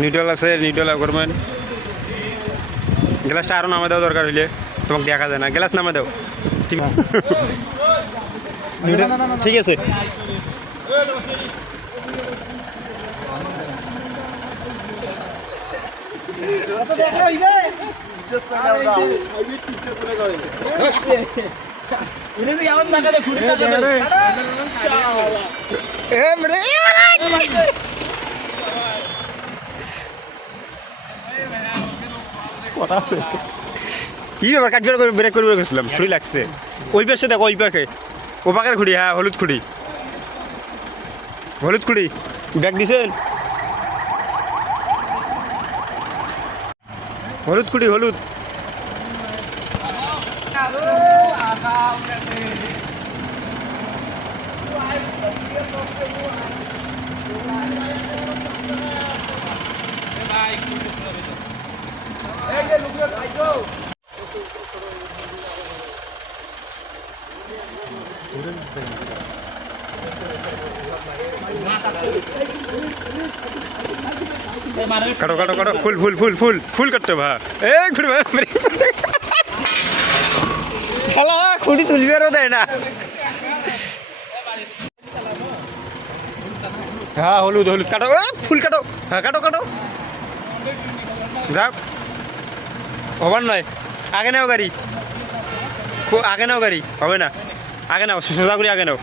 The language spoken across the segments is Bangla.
নিউট্রাল আছে, নিউট্রাল করবেন। গ্লাসটা আরও নামে দেওয়া দরকার হইলে, তোমাকে দেখা যায় না, গ্লাস নামে দাও। ঠিক ঠিক আছে। কি ব্যাপার, কাটবির করে ব্রেক করে গেছিলাম, ছুরি লাগছে। ওই পাশে দেখো, ওই পাখে, ও পাখের খুঁড়ি, হ্যাঁ হলুদ খুঁড়ি, হলুদ খুঁড়ি। ব্যাগ দিছেন? হলুদ খুঁড়ি, হলুদ। কাটো কাটো কাটো, ফুল ফুল ফুল ফুল ফুল কাটতে ভা এ খুঁড়ি ভাই খেলা খুঁড়ি তুলবি আরও দেয় না। হ্যাঁ হলুদ হলুদ কাটো, ফুল কাটো, হ্যাঁ কাটো কাটো, যাক হবার নয়। আগে নাও গাড়ি, আগে নাও গাড়ি, হবে না, আগে নাও, সোজা করে আগে নাও,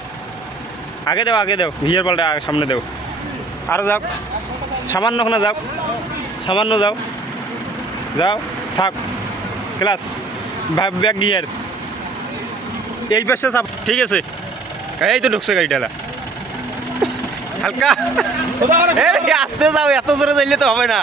আগে দাও, আগে দাও, ভিড়ের পাল্টা সামনে দাও, আরও যাও, সামান্য ওখানে যাও, সামান্য যাও, যাও থাক, ক্লাস ব্যাগ গিয়ার এই পাশে চাপ, ঠিক আছে। এই তো ঢুকছে গাড়িটা হালকা, এই আস্তে যাও, এত জোরে যাইলে তো হবে না।